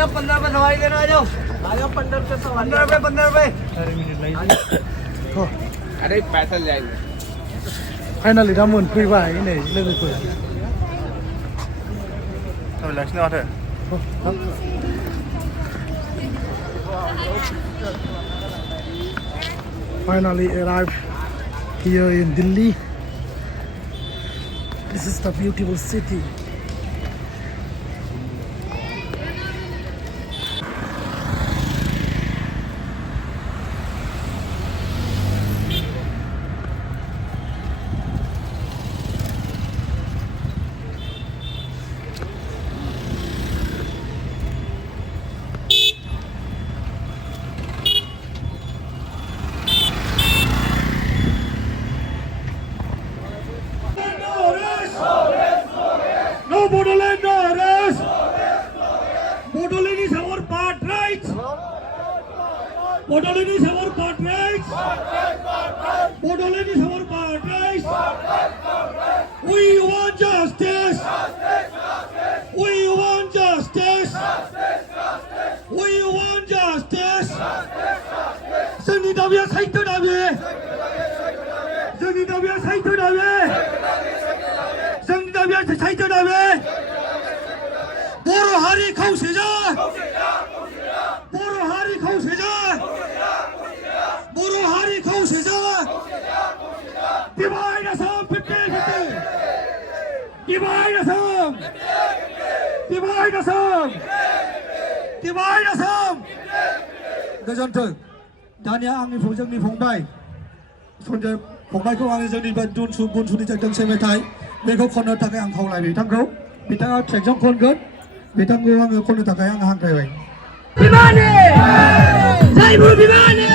जाओ 15 रुपए सवारी देना आ जाओ 15 रुपए सवारी 15 रुपए अरे पैसा जाएंगे फाइनली दा मोनफैबाय नै लोगोफोर लाखिनो माथो Finally arrived here in Delhi. This is the beautiful city. No Bodoland, no arrest. Bodoland is our part rights. Bodoland is our part rights. Bodoland is our part rights. We want justice. We want justice. We want justice. जोंनि दाबिया सैथो दाबि. जोंनि दाबिया सैथो दाबि. जोंनि दाबिया सैथो दाबि. बर' हारि खौसेजा. बर' हारि खौसेजा. बर' हारि खौसेजा. Divide us up, 50-50. Divide us up. Divide us up. Divide us up. गोजोन्थों. दानिया आंनि जोंनि फंबाय सन्जय फंबायखौ आङो जोंनि बुनसुनि दोंसे मेथाइ बेखौ खननो थाखाय आं खावलायबाय बिथांखौ बिथाङा ट्रेकजों खनगोन बिथांखौ आङो खननो थाखाय आं हांख्रायबाय बिमानि जय गुरु बिमानि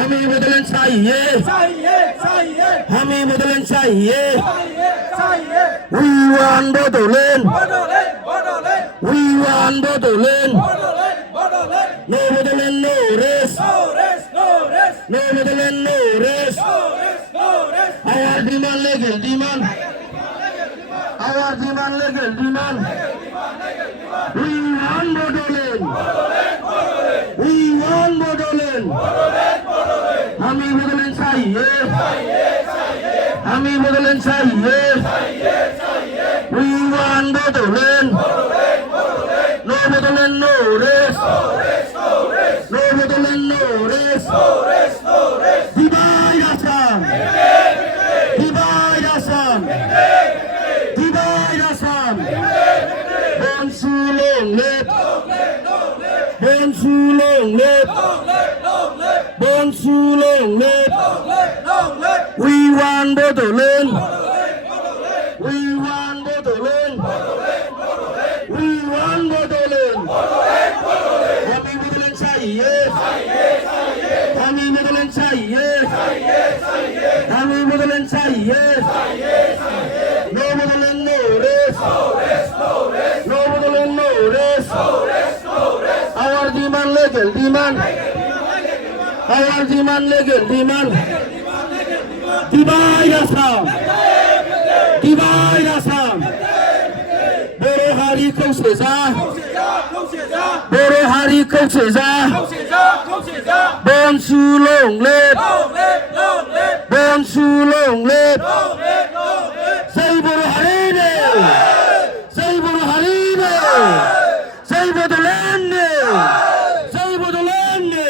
हमें बदलन चाहिए हमें बदलन चाहिए We want Bodoland We want Bodoland No Bodoland no rest No Bodoland no rest Our demand legal demand Our demand legal demand We want Bodoland We want Bodoland हमें बदलन चाहिए हमें बदलन चाहिए We want Bodoland long live. Bonsu long live. We want Bodoland. We want Bodoland. We want Bodoland. Happy Bodoland चाहिए. Happy Bodoland चाहिए. Happy Bodoland चाहिए. No Bodoland, no rest. No Bodoland, no rest. Our demand legal demand. Our demand legal demand. Divide Assam. Divide Assam. Boro Hari Kauseza. Boro Hari Kauseza. Bonsu long live. Bonsu long live. Say Boro Hari ne. Say Boro Hari ne. Say Bodoland ne. Say Bodoland ne.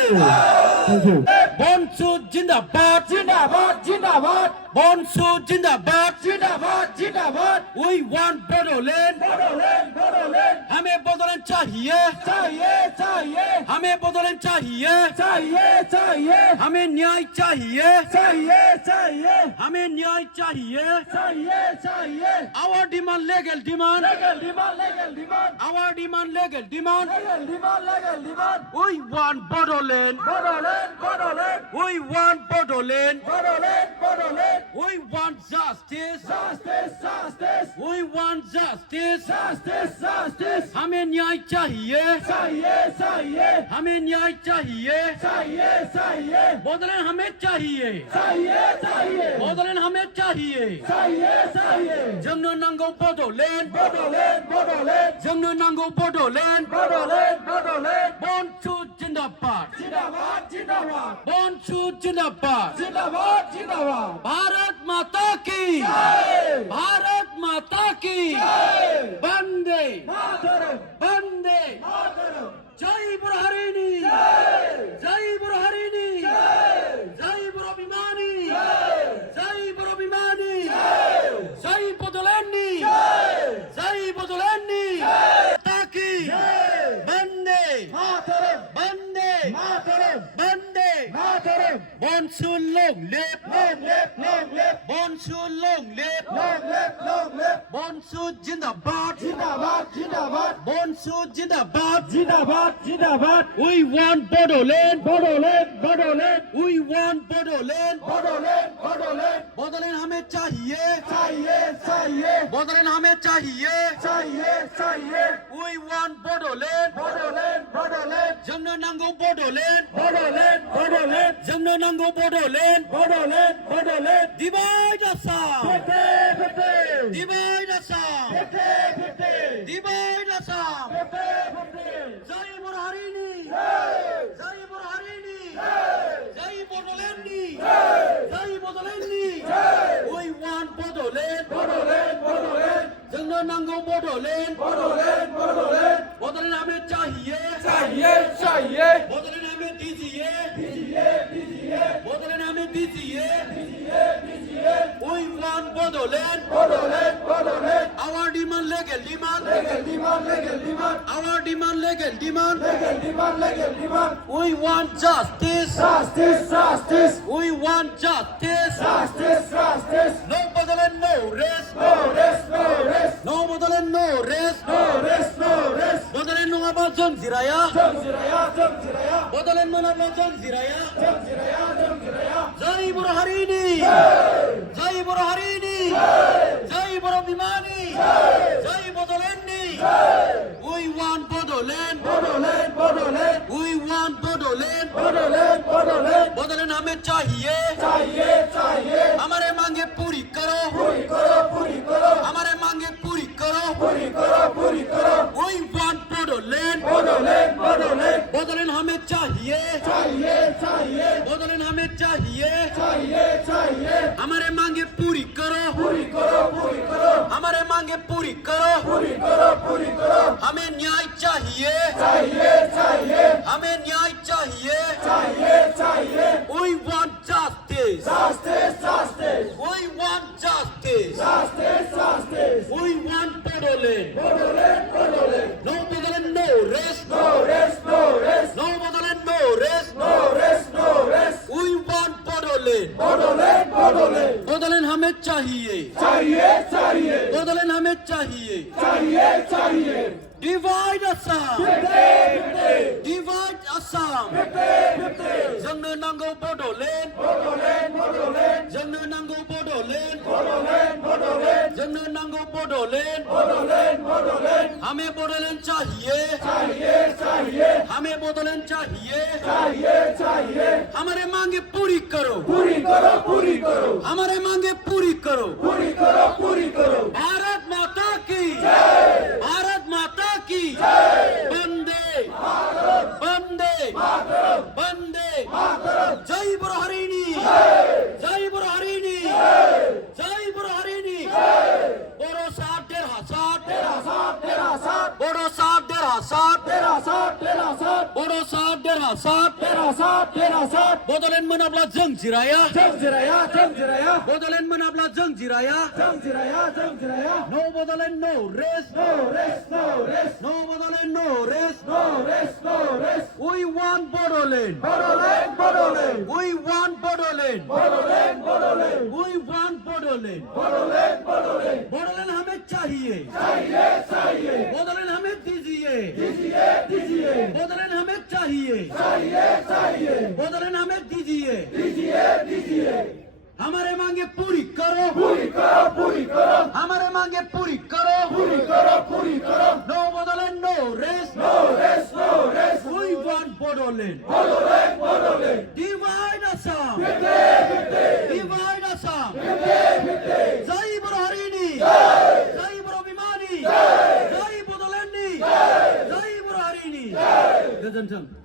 Thank you. Bonsu Jindabad. Jindabad. Jindabad. Bonsu Jindabad. Jindabad. Jindabad. We want Bodoland. Bodoland. Bodoland. हमें बोडोलैंड चाहिए. चाहिए. चाहिए. हमें बोडोलैंड चाहिए. चाहिए. चाहिए. हमें न्याय चाहिए. चाहिए. चाहिए. हमें न्याय चाहिए. चाहिए. चाहिए. Our demand legal demand. Legal demand. Legal demand. Our demand legal demand. Legal demand. Legal demand. We want Bodoland. Bodoland. Bodoland. We want Bodoland. Bodoland. Bodoland. We want justice. Justice. Justice. We want justice. Justice. Justice. हमें न्याय चाहिए. चाहिए. चाहिए. हमें न्याय चाहिए. चाहिए. चाहिए. बोडोलैंड हमें चाहिए. चाहिए. चाहिए. बोडोलैंड हमें चाहिए. चाहिए. चाहिए. जोंनो नांगौ बोडोलैंड. बोडोलैंड. बोडोलैंड. जोंनो नांगौ Bodoland. Bodoland. Bodoland. Bonsu Jindabad. Jindabad. Jindabad. Bonsu Jindabad. Jindabad. Jindabad. Bharat माता की. भारत माता की. वंदे मातरम. वंदे मातरम. जय बुरहारिनी. जय बुरहारिनी. जय बुरभिमानी. जय बुरभिमानी. जय बोडोलैंडी. जय बोडोलैंडी. ताकि Vande Mataram. Vande Mataram. Vande Mataram. Bonsu long live. Long live. Long live. Bonsu long live. Long live. Long live. Bonsu Jindabad. Jindabad. Jindabad. Bonsu Jindabad. Jindabad. Jindabad. We want Bodoland. Bodoland. Bodoland. We want Bodoland. Bodoland. Bodoland. Bodoland हमें चाहिए. चाहिए. चाहिए. Bodoland हमें चाहिए. चाहिए. चाहिए. We want Bodoland. Bodoland. Bodoland. जोंनो नांगौ Bodoland. Bodoland. Bodoland. जोंनो नांगौ Bodoland. Bodoland. Bodoland. Divide Assam. Divide Assam. Divide Assam. जय बुरहारिनी. जय बुरहारिनी. जय बोडोलैंडी. जय बोडोलैंडी. We want Bodoland. Bodoland. Bodoland. जोंनो नांगौ Bodoland. Bodoland. Bodoland. Bodoland हमें चाहिए. चाहिए. चाहिए. Bodoland हमें दीजिए. दीजिए. दीजिए. Bodoland हमें दीजिए. दीजिए. दीजिए. We want Bodoland. Bodoland. Bodoland. Our demand legal demand. Legal demand. Legal demand. Our demand legal demand. Legal demand. Legal demand. We want justice. Justice. Justice. We want justice. Justice. Justice. No Bodoland, no rest. No rest. No rest. No Bodoland, no rest. No rest. No rest. Bodoland mengapa John Ziraya? John Ziraya. John Ziraya. Bodoland mengapa John Ziraya? John Ziraya. John Ziraya. Jai Burharini. Jai Burharini. Jai Burabhimani. Jai Bodolendi. We want Bodoland. Bodoland. Bodoland. We want Bodoland. Bodoland. Bodoland. Bodoland हमें चाहिए. चाहिए. चाहिए. हमारे मांगे पूरी करो. पूरी करो. पूरी करो. हमारे मांगे पूरी करो. पूरी करो. पूरी करो. We want Bodoland. Bodoland. Bodoland. Bodoland हमें चाहिए. चाहिए. चाहिए. Bodoland हमें चाहिए. चाहिए. चाहिए. हमारे मांगे पूरी करो. पूरी करो. पूरी करो. हमारे मांगे पूरी करो. पूरी करो. पूरी करो. हमें न्याय चाहिए. चाहिए. चाहिए. हमें न्याय चाहिए. चाहिए. चाहिए. We want justice. Justice. Justice. We want justice. Justice. Justice. We want Bodoland. Bodoland. Bodoland. No Bodoland, no rest. No rest. No rest. No Bodoland, चाहिए बदलन हमें चाहिए डिवाइड Assam डिवाइड Assam जोंनो नांगौ बड'लेण्ड जोंनो नांगौ बड'लेण्ड जोंनो नांगौ बड'लेण्ड हमें बड'लेण्ड चाहिए हमें बड'लेण्ड चाहिए हमारे मांगे पूरी करो हमारे मांगे पूरी करो भारत माता की वंदे वंदे वंदे जय बुरहारिनी जय बुरहारिनी जय बुरहारिनी बोरो साथ डेरा साथ बोरो साथ डेरा साथ बोरो साथ डेरा साथ बड'लेण्ड मोनाब्ला जों जिराया बड'लेण्ड मोनाब्ला जों Jiraiya No Bodoland, no rest. No Bodoland, no rest. We want Bodoland. We want Bodoland. We want Bodoland. Bodoland हमें चाहिए. Bodoland हमें दीजिए. Bodoland हमें चाहिए. Bodoland हमें दीजिए. हमारे मांगे पूरी करो हमारे मांगे पूरी करो No Bodoland, no rest. We want Bodoland. Divide Assam. Divide Assam. Jai Burharini. Jai Burabhimani. Jai Bodolandi. Jai Burharini.